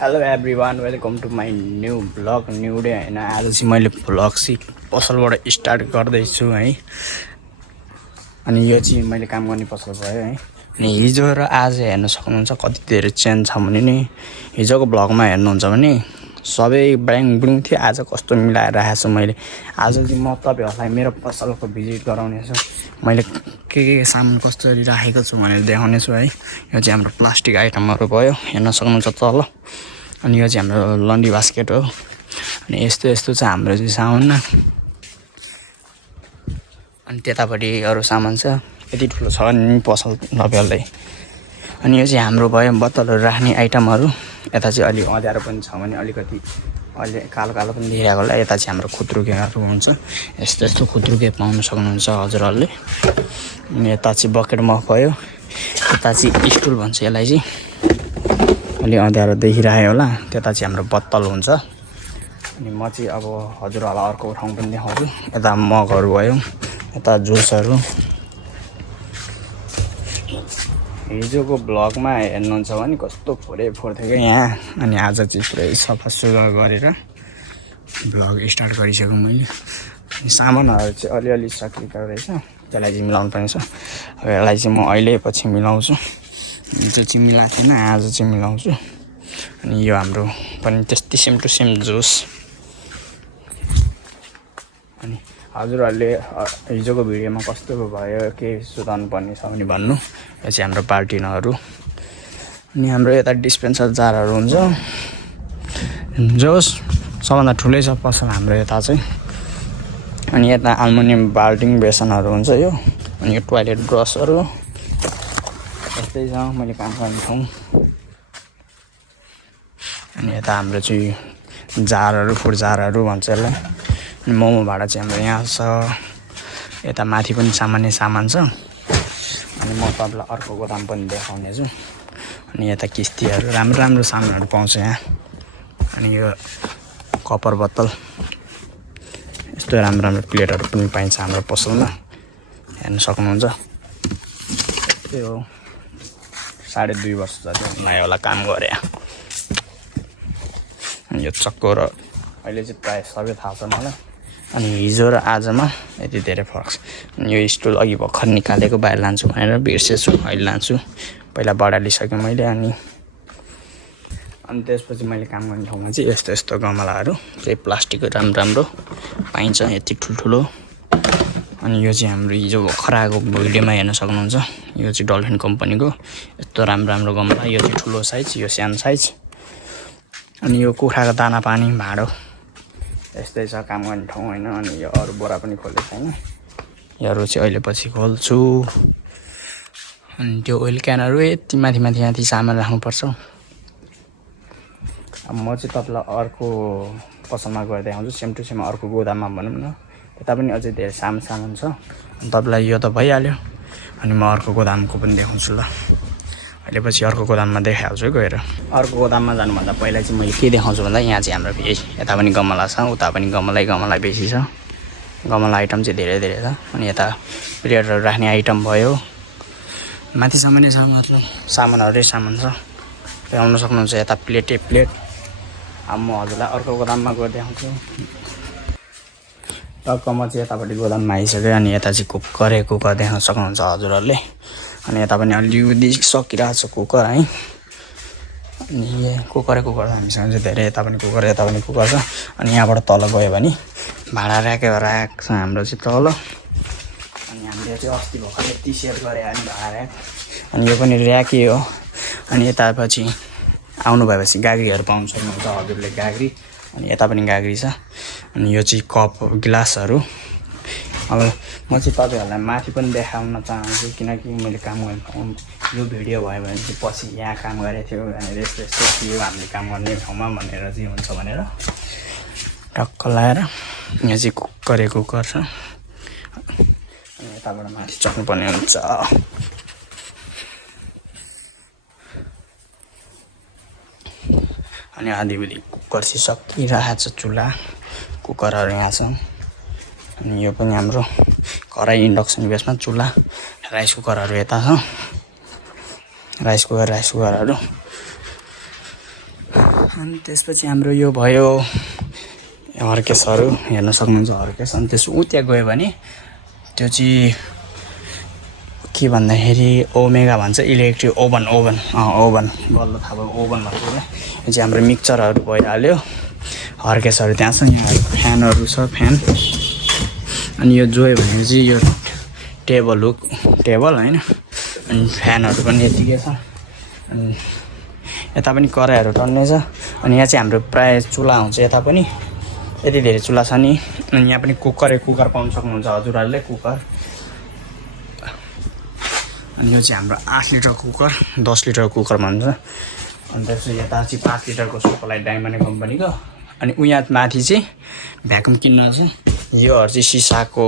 Hello everyone welcome to my new blog new day होइन। आज चाहिँ मैले भ्लग चाहिँ पसलबाट स्टार्ट गर्दैछु है। अनि यो चाहिँ मैले काम गर्ने पसल भयो है। अनि हिजो र आज हेर्न सक्नुहुन्छ कति धेरै चेन्ज छ भने नि हिजोको भ्लगमा हेर्नुहुन्छ भने सबै ब्याङ बुङ थियो। आज कस्तो मिलाएर राखेको छु मैले। आज चाहिँ म तपाईँहरूलाई मेरो पसलको भिजिट गराउनेछु। मैले के सामान कसरी राखेको छु भनेर देखाउनेछु है। यो चाहिँ हाम्रो प्लास्टिक आइटमहरू भयो, हेर्न सक्नुहुन्छ तल। अनि यो चाहिँ हाम्रो लन्ड्री बास्केट हो। अनि यस्तो यस्तो चाहिँ हाम्रो चाहिँ सामान। अनि त्यतापट्टि अरू सामान छ। यति ठुलो छ नि पसल तपाईँहरूलाई। अनि यो चाहिँ हाम्रो भयो बोतलहरू राख्ने आइटमहरू। यता चाहिँ अलि अँध्यारो पनि छ भने अलिकति अहिले कालो कालो पनि देखिरहेको होला। यता चाहिँ हाम्रो खुत्रुकेहरू हुन्छ। यस्तो यस्तो खुत्रुके पाउन सक्नुहुन्छ हजुरहरूले। अनि यता चाहिँ बकेट मग भयो। यता चाहिँ स्टुल भन्छ यसलाई चाहिँ। अलि अँध्यारो देखिरहेको होला। त्यता चाहिँ हाम्रो बोतल हुन्छ। अनि म चाहिँ अब हजुरहरूलाई अर्को ठाउँ पनि देखाउँछु। यता मगहरू भयो, यता जुसहरू। हिजोको ब्लगमा हेर्नुहुन्छ भने कस्तो फोरे फोर्थ्यो क्या यहाँ। अनि आज चाहिँ पुरै सफासुग्घर गरेर ब्लग स्टार्ट गरिसकेँ मैले। अनि सामानहरू चाहिँ अलिअलि सकिएको रहेछ, त्यसलाई चाहिँ मिलाउनु पर्ने छ। अब यसलाई चाहिँ म अहिले पछि मिलाउँछु। हिजो चाहिँ मिलाएको थिएन, आज चाहिँ मिलाउँछु। अनि यो हाम्रो पनि त्यस्तै सेम टु सेम जुस। अनि हजुरहरूले हिजोको भिडियोमा कस्तो भयो, के सुधार्नु पर्ने छ भने भन्नु। यो चाहिँ हाम्रो बाल्टिनहरू। अनि हाम्रो यता डिस्पेन्सर जारहरू हुन्छ। जोस् सबभन्दा ठुलै छ पसल हाम्रो यता चाहिँ। अनि यता एल्युमिनियम बाल्टिङ बेसनहरू हुन्छ यो। अनि यो टोयलेट ब्रसहरू यस्तै छ मैले काम गर्ने ठाउँ। अनि यता हाम्रो चाहिँ जारहरू, फुड जारहरू भन्छ यसलाई। अनि मोमो भाँडा चाहिँ हाम्रो यहाँ छ। यता माथि पनि सामान्य सामान छ। अनि म तपाईँलाई अर्को गोदाम पनि देखाउने छु। अनि यता किस्तीहरू राम्रो राम्रो सामानहरू पाउँछ यहाँ। अनि यो कपर बोतल, यस्तो राम्रो राम्रो प्लेटहरू पनि पाइन्छ हाम्रो पसलमा, हेर्न सक्नुहुन्छ। त्यही हो 2.5 वर्ष जति नयाँ होला काम गरे। अनि यो चक्को र अहिले चाहिँ प्रायः सबै थाहा छ मलाई। अनि हिजो र आजमा यति धेरै फरक छ। अनि यो स्टुल अघि भर्खर निकालेको बाहिर लान्छु भनेर बिर्सेछु, अहिले लान्छु। पहिला बढालिसकेँ मैले। अनि त्यसपछि मैले काम गर्ने ठाउँमा चाहिँ यस्तो यस्तो गमलाहरू चाहिँ प्लास्टिकको राम्रो राम्रो पाइन्छ, यति ठुल्ठुलो। अनि यो चाहिँ हाम्रो हिजो भर्खर आएको भिडियोमा हेर्न सक्नुहुन्छ। यो चाहिँ डल्फिन कम्पनीको यस्तो राम्रो राम्रो गमला। यो चाहिँ ठुलो साइज, यो सानो साइज। अनि यो कुखुराको दाना पानी भाँडो यस्तै छ काम गर्ने ठाउँ होइन। अनि यो अरू बोरा पनि खोलेको छैन, योहरू चाहिँ अहिले पछि खोल्छु। अनि त्यो ओइल क्यानहरू यति माथि माथि माथि सामान राख्नुपर्छ। अब म चाहिँ तपाईँलाई अर्को पसलमा गएर देखाउँछु, सेम टु सेम अर्को गोदाममा भनौँ न। त्यता पनि अझै धेरै सामान छ। अनि तपाईँलाई यो त भइहाल्यो। अनि म अर्को गोदामको पनि देखाउँछु ल। अहिले पछि अर्को गोदाममा देखाइहाल्छु है गएर। अर्को गोदाममा जानुभन्दा पहिला चाहिँ मैले के देखाउँछु भन्दा यहाँ चाहिँ हाम्रो यता पनि गमला छ, उता पनि गमला बेसी छ। गमला आइटम चाहिँ धेरै धेरै छ। अनि यता प्लेटहरू राख्ने आइटम भयो, माथिसम्म नै छ, मतलब सामानहरूकै सामान छ, पाउन सक्नुहुन्छ। यता प्लेटै प्लेट। अब म हजुरलाई अर्को गोदाममा गएर देखाउँछु। टक्क म चाहिँ यतापट्टि गोदाममा आइसकेँ। अनि यता चाहिँ कुकर देख्न सक्नुहुन्छ हजुरहरूले। अनि यता पनि अलिअलि सकिरहेको छ कुकर है। अनि कुकर हामीसँग चाहिँ धेरै। यता पनि कुकर छ। अनि यहाँबाट तल गयो भने भाँडा ऱ्याक छ हाम्रो चाहिँ तल। अनि हामीले चाहिँ अस्ति भर्खर यति सेट गरे अनि भाँडा ऱ्याक। अनि यो पनि ऱ्याकै हो। अनि यता पछि आउनु भएपछि गाग्रीहरू पाउनु सक्नुहुन्छ हजुरले, गाग्री। अनि यता पनि गाग्री छ। अनि यो चाहिँ कप गिलासहरू। अब म चाहिँ तपाईँहरूलाई माथि पनि देखाउन चाहन्छु, किनकि मैले काम गर्ने ठाउँ यो भिडियो भयो भने चाहिँ पछि यहाँ काम गरेको थियो भनेर यस्तो यस्तो थियो हामीले काम गर्ने ठाउँमा भनेर चाहिँ हुन्छ भनेर टक्क लगाएर। यहाँ चाहिँ कुकर छ। अनि यताबाट माथि चढ्नुपर्ने हुन्छ। अनि आधीबुधी कुकर चाहिँ सकिरहेको छ, चुल्हा कुकरहरू यहाँ छ। अनि यो पनि हाम्रो कराई इन्डक्सन बेसमा चुल्हा। राइस कुकरहरू यता छ, राइस कुकरहरू। अनि त्यसपछि हाम्रो यो भयो हर्केसहरू हेर्न सक्नुहुन्छ हर्केस। अनि त्यस ऊ त्यहाँ गयो भने त्यो चाहिँ के भन्दाखेरि ओमेगा भन्छ इलेक्ट्रिक ओभन बल्ल थाहा भयो ओभन भन्छु यो चाहिँ हाम्रो मिक्सचरहरू भइहाल्यो। हर्केसहरू त्यहाँ छ, यहाँ फ्यानहरू छ फ्यान। अनि यो जोयो भनेको चाहिँ यो टेबल होइन। अनि फ्यानहरू पनि यतिकै छ। अनि यता पनि कराईहरू टन्नै छ। अनि यहाँ चाहिँ हाम्रो प्रायः चुल्हा हुन्छ यता पनि, यति धेरै चुल्हा छ नि। अनि यहाँ पनि कुकर पाउन सक्नुहुन्छ हजुरहरूले कुकर। अनि यो चाहिँ हाम्रो 8 लिटर कुकर 10 लिटर कुकर भन्छ। अनि त्यसपछि यता चाहिँ 5 लिटरको सुपरलाइ डायमन्ड कम्पनीको। अनि उहाँ माथि चाहिँ भ्याकुम किन्न छ। योहरू चाहिँ सिसाको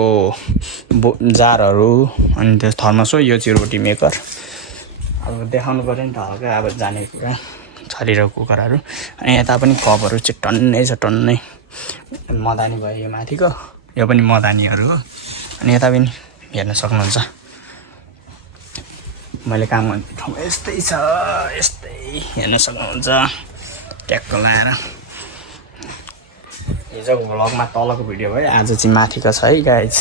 जारहरू। अनि त्यो थर्मस हो, यो चाहिँ रोटी मेकर। अब देखाउनु पऱ्यो नि त हल्का अब जाने कुरा 6 लिटर कुकरहरू। अनि यता पनि कपहरू चाहिँ टन्नै छ टन्नै। मदानी भयो यो माथिको, यो पनि मदानीहरू हो। अनि यता पनि हेर्न सक्नुहुन्छ मैले काम गर्ने ठाउँ यस्तै छ, यस्तै हेर्न सक्नुहुन्छ ट्याक्क लाएर। हिजोको भ्लगमा तलको भिडियो भयो, आज चाहिँ माथिको छ है गाइज।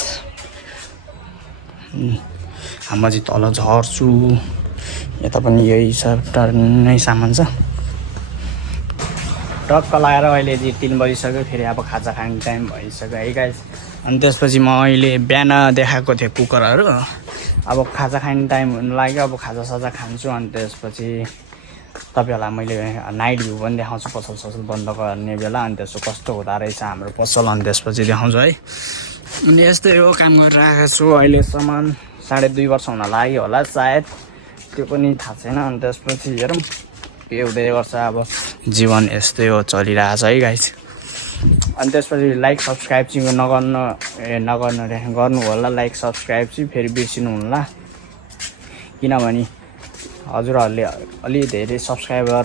म चाहिँ तल झर्छु। यता पनि यही छ टन्नै सामान छ। टक्क लगाएर अहिले चाहिँ 3 बजिसक्यो, फेरि अब खाजा खाने टाइम भइसक्यो है गाइज। अनि त्यसपछि म अहिले बिहान देखाएको थिएँ कुकरहरू, अब खाजा खाने टाइम हुनु लाग्यो, अब खाजासाजा खान्छु। अनि त्यसपछि तपाईँहरूलाई मैले नाइट भ्यू पनि देखाउँछु पसल ससल बन्द गर्ने बेला। अनि त्यसो कस्तो हुँदो रहेछ हाम्रो पसल, अनि त्यसपछि देखाउँछु है। अनि यस्तै हो काम गरेर आएको छु अहिलेसम्म। 2.5 वर्ष हुन लाग्यो होला सायद, त्यो पनि थाहा छैन। अनि त्यसपछि हेरौँ के हुँदै गर्छ। अब जीवन यस्तै हो चलिरहेछ है गाइज। अनि त्यसपछि लाइक सब्सक्राइब चाहिँ गर्नु होला। लाइक सब्सक्राइब चाहिँ फेरि बिर्सिनु होला, किनभने हजुरहरूले अलि धेरै सब्सक्राइबर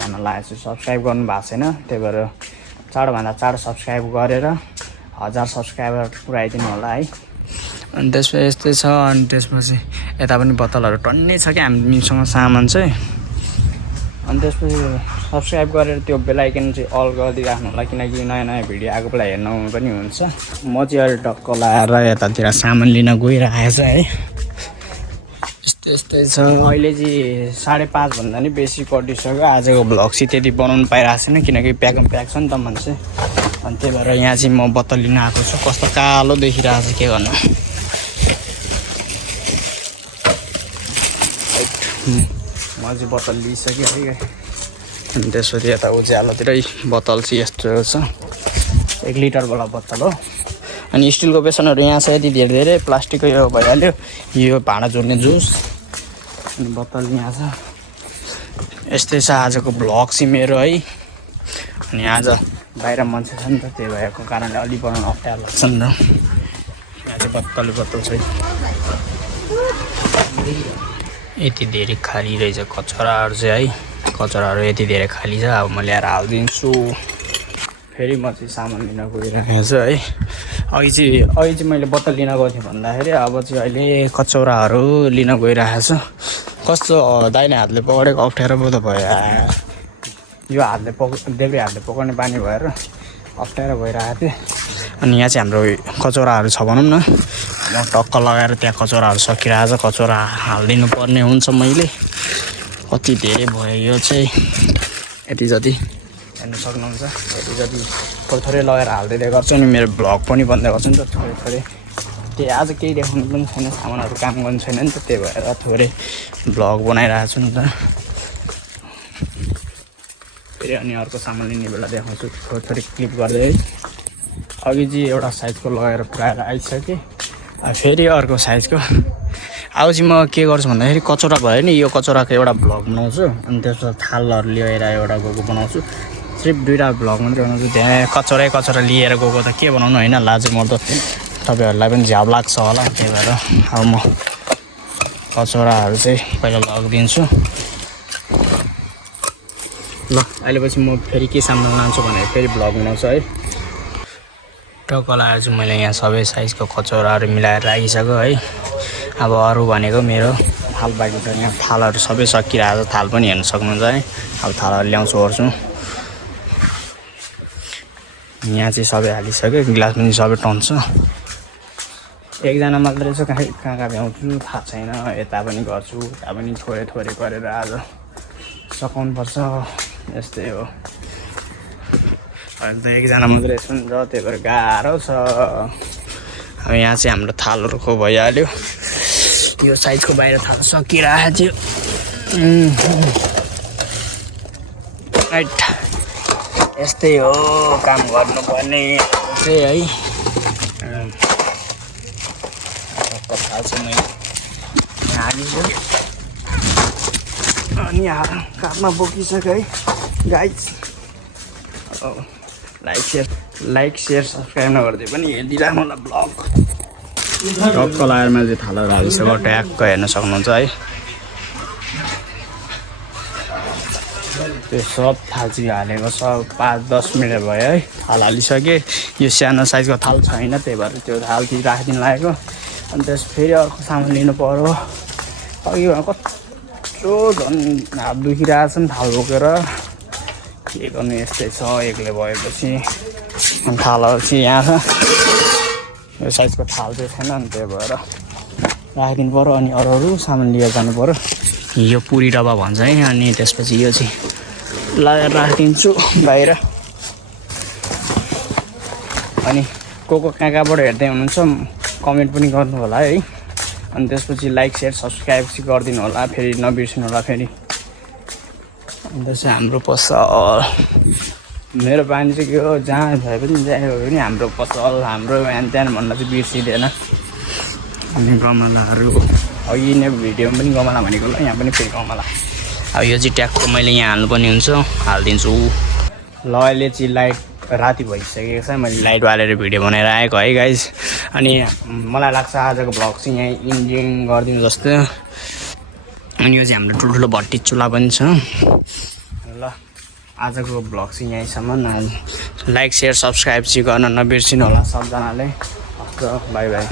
भन्न लागेको छु, सब्सक्राइब गर्नु भएको छैन। त्यही भएर चाँडोभन्दा चाँडो सब्सक्राइब गरेर 1000 सब्सक्राइबर पुऱ्याइदिनु होला है। अनि त्यसपछि यस्तै छ। अनि त्यसपछि यता पनि बोतलहरू टन्नै छ क्या हामीसँग सामान चाहिँ। अनि त्यसपछि सब्सक्राइब गरेर त्यो बेल आइकन चाहिँ अल गरिदिइराख्नु होला, किनकि नयाँ नयाँ भिडियो आएको बेला हेर्नु पनि हुन्छ। म चाहिँ अहिले टक्क लगाएर यतातिर सामान लिन गइरहेको छ है। यस्तै छ। अहिले चाहिँ 5:30 भन्दा नि बेसी कटिसक्यो। आजको भ्लग चाहिँ त्यति बनाउनु पाइरहेको छैन, किनकि प्याक छ नि त मान्छे। अनि त्यही भएर यहाँ चाहिँ म बोतल लिन आएको छु। कस्तो कालो देखिरहेको छ, के गर्नु। म चाहिँ बोतल लिइसकेँ है। अनि त्यसपछि यता उज्यालोतिरै बोतल चाहिँ यस्तो छ, 1 लिटरवाला बोतल हो। अनि स्टिलको बेसनहरू यहाँ छ यति धेरै। प्लास्टिकको यो भइहाल्यो, यो भाँडा जोड्ने जुस। अनि बोतल यहाँ छ। यस्तै छ आजको भ्लग चाहिँ मेरो है। अनि आज बाहिर मान्छे छ नि त, त्यही भएको कारणले अलि बनाउनु अप्ठ्यारो लाग्छ नि त। यहाँ चाहिँ बोतल छ। यति धेरै खाली रहेछ कचराहरू चाहिँ है। कचराहरू यति धेरै खाली छ। अब म ल्याएर हालिदिन्छु। फेरि म चाहिँ सामान लिन गइरहेको छु है। अघि चाहिँ मैले बोतल लिन गएको थिएँ भन्दाखेरि अब चाहिँ अहिले कचौराहरू लिन गइरहेको छु। कस्तो दाहिने हातले पक्रेको अप्ठ्यारो पो त भयो। यो देब्रे हातले पक्र्ने बानी भएर अप्ठ्यारो भइरहेको थियो। अनि यहाँ चाहिँ हाम्रो कचौराहरू छ भनौँ न। म टक्क लगाएर त्यहाँ कचौराहरू सकिरहेको छ। कचौरा हालिदिनु पर्ने हुन्छ मैले। कति धेरै भयो यो चाहिँ, यति जति हेर्नु सक्नुहुन्छ। यति जति थोरै लगाएर हालिदिँदै गर्छु। अनि मेरो भ्लग पनि बन्दै गर्छु नि त थोरै। त्यही आज केही देखाउनु पनि छैन, सामानहरू काम गर्नु छैन नि त, त्यही भएर थोरै भ्लग बनाइरहेको छु नि त। फेरि अनि अर्को सामान लिने बेला देखाउँछु थोरै क्लिप गर्दै है। अघि चाहिँ एउटा साइजको लगाएर पुऱ्याएर आइसकेँ। फेरि अर्को साइजको। अब चाहिँ म के गर्छु भन्दाखेरि कचौरा भयो नि, यो कचौराको एउटा भ्लग बनाउँछु। अनि त्यसपछि थालहरू लिएर एउटा गएको बनाउँछु। सिर्फ 2टा भ्लग मात्रै बनाउँछु। त्यहाँ कचौरा लिएर गएको त के बनाउनु होइन, लाजु मर्दो तपाईँहरूलाई पनि झ्याउ लाग्छ होला। त्यही भएर अब म कचौराहरू चाहिँ पहिला लगिदिन्छु। ल अहिले पछि म फेरि के सामान लान्छु भनेर फेरि भ्लग बनाउँछु है। टक्क लगाएर चाहिँ मैले यहाँ सबै साइजको कचौराहरू मिलाएर राखिसक्यो है। अब अरू भनेको मेरो थाल बाँकी छ। यहाँ थालहरू सबै सकिरहेको छ। थाल पनि हेर्न सक्नुहुन्छ है। अब थाला ल्याउँछु ओर्छु यहाँ चाहिँ सबै हालिसक्यो गिलास पनि सबै टन्छ एकजना मात्रै रहेछ कहाँ कहाँ भ्याउँछु थाहा छैन यता पनि गर्छु उता पनि थोरै थोरै गरेर आज सकाउनुपर्छ यस्तै हो अहिले त एकजना मात्रै रहेछ नि त त्यही भएर गाह्रो छ अब यहाँ चाहिँ हाम्रो थालहरूको भइहाल्यो यो साइजको बाहिर थाल सकिरहेको थियो राइट यस्तै हो काम गर्नुपर्ने चाहिँ है थाहा छ मैले हालिसक्यो अनि कापमा बोकिसक्यो है गाइज लाइक सेयर सब्सक्राइब नगर्दै पनि हेरिदिइराख्नु होला ब्लग टक्क लायरमा चाहिँ थालहरू हालिसक्यो ट्याक्क हेर्न सक्नुहुन्छ है त्यो सब थाल चाहिँ हालेको सब 5-10 मिनट भयो है थाल हालिसकेँ यो सानो साइजको थाल छैन त्यही भएर त्यो थाल चाहिँ राखिदिनु लागेको अनि त्यस फेरि अर्को सामान लिनु पर्यो अघि कत्रो झन् हात दुखिरहेको छ नि थाल बोकेर के गर्नु यस्तै छ एक्लै भएपछि अनि थालहरू चाहिँ यहाँ छ यो साइजको थाल चाहिँ छैन अनि त्यही भएर राखिदिनु पर्यो अनि अरू सामान लिएर जानु पर्यो यो पुरी डब्बा भन्छ है अनि त्यसपछि यो चाहिँ लगाएर राखिदिन्छु बाहिर अनि को कहाँबाट हेर्दै हुनुहुन्छ कमेन्ट पनि गर्नु होला है अनि त्यसपछि लाइक सेयर सब्सक्राइब चाहिँ गरिदिनु होला फेरि नबिर्सिनु होला फेरि अन्त चाहिँ हाम्रो पसल मेरो बानी चाहिँ के हो जहाँ भए पनि जहाँ भए पनि हाम्रो पसल हाम्रो बिहान त्यहाँ भन्न चाहिँ बिर्सिँदैन अनि गमलाहरू अघि नै भिडियोमा पनि गमला भनेको ल यहाँ पनि फेरि गमला अब यो चाहिँ ट्याक्क मैले यहाँ हाल्नुपर्ने हुन्छ हालिदिन्छु ल अहिले चाहिँ लाइट राति भइसकेको छ मैले लाइट बालेर भिडियो बनाएर आएको है गाइज अनि मलाई लाग्छ आजको भ्लग चाहिँ यहाँ इन्डिङ गरिदिनु जस्तो अनि यो चाहिँ हाम्रो ठुल्ठुलो भट्टी चुल्हा पनि छ ल आजको भ्लग चाहिँ यहीँसम्म लाइक सेयर सब्सक्राइब चाहिँ गर्न नबिर्सिनु होला सबजनाले हस् बाई बाई